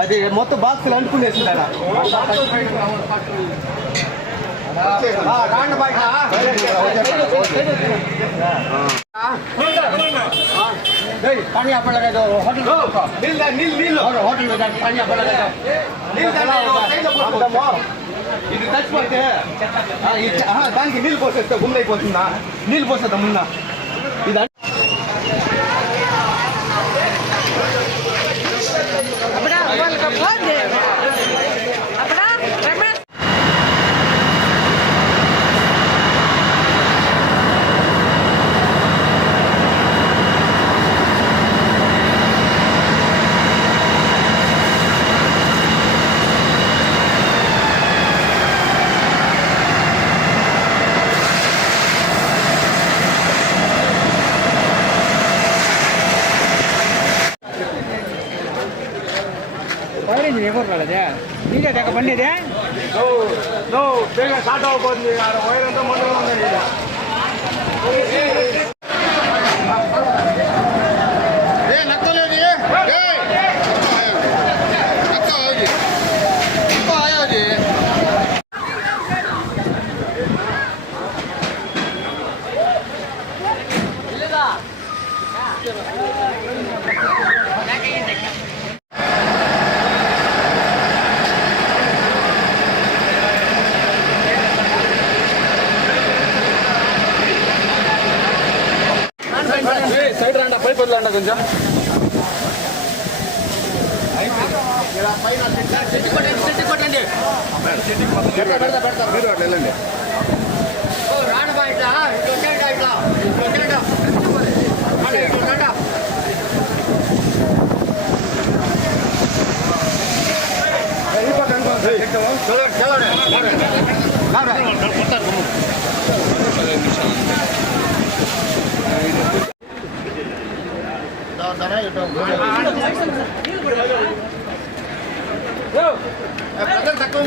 అది మొత్తం బాక్సులు అనుకునేసిందా రాండి బాయ్ पानी आप लगा दो होटल नील होटल में पानी आप लगा दो ఇది చచ్చిపోతే దానికి నీళ్ళు పోసేస్తే గుమ్మ అయిపోతుందా నీళ్ళు పోసేద్దాం మున్న ఇది ಈಗ ಯಾಕೆ ಬಂದಿದೆ ಬೇಗ ಸ್ಟಾರ್ಟ್ ಆಗ್ಬೋದು ವೈರ್ ಅಂತ ಮಂಡಲ సైడ్ రండి పైపు వదలండి కొంచెం కొట్టండి వెళ్ళండి రాండి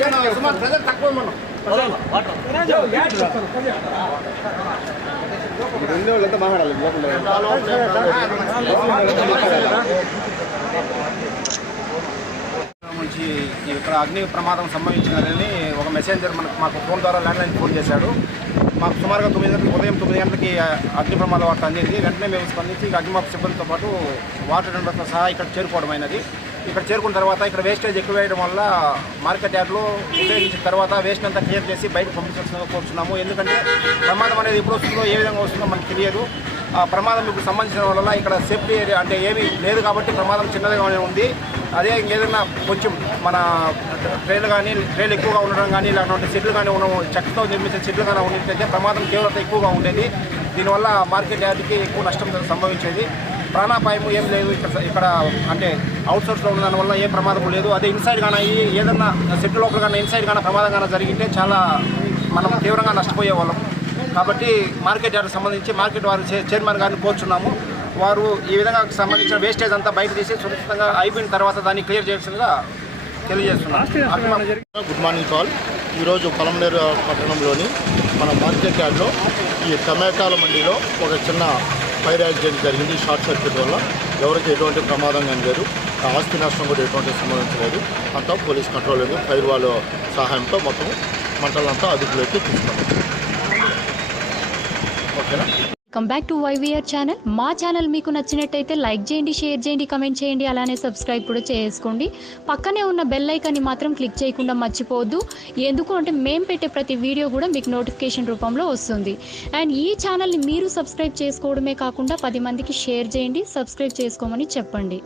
ఇట్లా ప్రజలు తక్కువ రెండు మాట్లాడాలి నుంచి ఇక్కడ అగ్ని ప్రమాదం సంభవించిందని ఒక మెసెంజర్ మాకు ఫోన్ ద్వారా ల్యాండ్లైన్ ఫోన్ చేశాడు. మాకు సుమారుగా ఉదయం 9 గంటలకి అగ్ని ప్రమాద వార్త అందింది. వెంటనే మేము స్పందించి అగ్నిమాపక సిబ్బందితో పాటు వాటర్ టెండర్తో సహా ఇక్కడ చేరుకోవడం అయినది. ఇక్కడ చేరుకున్న తర్వాత ఇక్కడ వేస్టేజ్ ఎక్కువ వేయడం వల్ల మార్కెట్ యార్డ్లో ఉపయోగించిన తర్వాత వేస్ట్ అంతా క్లియర్ చేసి బయటకు పంపించాల్సిందిగా కోరుతున్నాము. ఎందుకంటే ప్రమాదం అనేది ఎప్పుడు వస్తుందో ఏ విధంగా వస్తుందో మనకు తెలియదు. ఆ ప్రమాదం ఇప్పుడు సంబంధించిన వల్ల ఇక్కడ సేఫ్టీ ఏరియా అంటే ఏమీ లేదు కాబట్టి ప్రమాదం చిన్నదిగానే ఉంది. అదే ఏదైనా కొంచెం మన ట్రైలు ఎక్కువగా ఉండడం కానీ లేకపోతే షెడ్లు కానీ చెక్కతో నిర్మించిన షెడ్లు కానీ ఉన్నట్లయితే ప్రమాదం తీవ్రత ఎక్కువగా ఉండేది. దీనివల్ల మార్కెట్ యార్డ్కి ఎక్కువ నష్టం సంభవించేది. ప్రాణాపాయం ఏం లేదు ఇక్కడ అంటే అవుట్సోర్స్లో ఉన్న దానివల్ల ఏ ప్రమాదం లేదు. అదే ఇన్సైడ్ కానీ ఏదన్నా షెడ్ లోపల కానీ ఇన్సైడ్ కానీ ప్రమాదం కానీ జరిగితే చాలా మనం తీవ్రంగా నష్టపోయేవాళ్ళం. కాబట్టి మార్కెట్ యార్డ్ సంబంధించి మార్కెట్ వారు చైర్మన్ గారిని కోరుచున్నాము. వారు ఈ విధంగా సంబంధించిన వేస్టేజ్ అంతా బయట తీసి సురక్షితంగా అయిపోయిన తర్వాత దాన్ని క్లియర్ చేయాల్సిందిగా తెలియజేస్తున్నాను. Good morning call. ఈరోజు పొలంనేరు పట్టణంలోని మన మార్కెట్ యార్డ్లో ఈ టమాటాల మండీలో ఒక చిన్న ఫైర్ యాక్సిడెంట్ జరిగింది. షార్ట్ సర్క్యూట్ వల్ల ఎవరికి ఎటువంటి ప్రమాదం కానీ లేదు. ఆస్తి నష్టం కూడా ఎటువంటి సంబంధించలేదు. అంతా పోలీస్ కంట్రోల్ లేదు. ఫైర్ వాళ్ళ సహాయంతో మొత్తం మంటలంతా అదుపులోకి తీసుకున్నాం. ఓకేనా? Come back to YVR channel. మా ఛానల్ మీకు నచ్చినట్టయితే లైక్ చేయండి, షేర్ చేయండి, కమెంట్ చేయండి, అలానే సబ్స్క్రైబ్ కూడా చేసుకోండి. పక్కనే ఉన్న బెల్ ఐకాన్ని మాత్రం క్లిక్ చేయకుండా మర్చిపోవద్దు. ఎందుకు అంటే మేము పెట్టే ప్రతి వీడియో కూడా మీకు నోటిఫికేషన్ రూపంలో వస్తుంది. అండ్ ఈ ఛానల్ని మీరు సబ్స్క్రైబ్ చేసుకోవడమే కాకుండా 10 మందికి షేర్ చేయండి, సబ్స్క్రైబ్ చేసుకోమని చెప్పండి.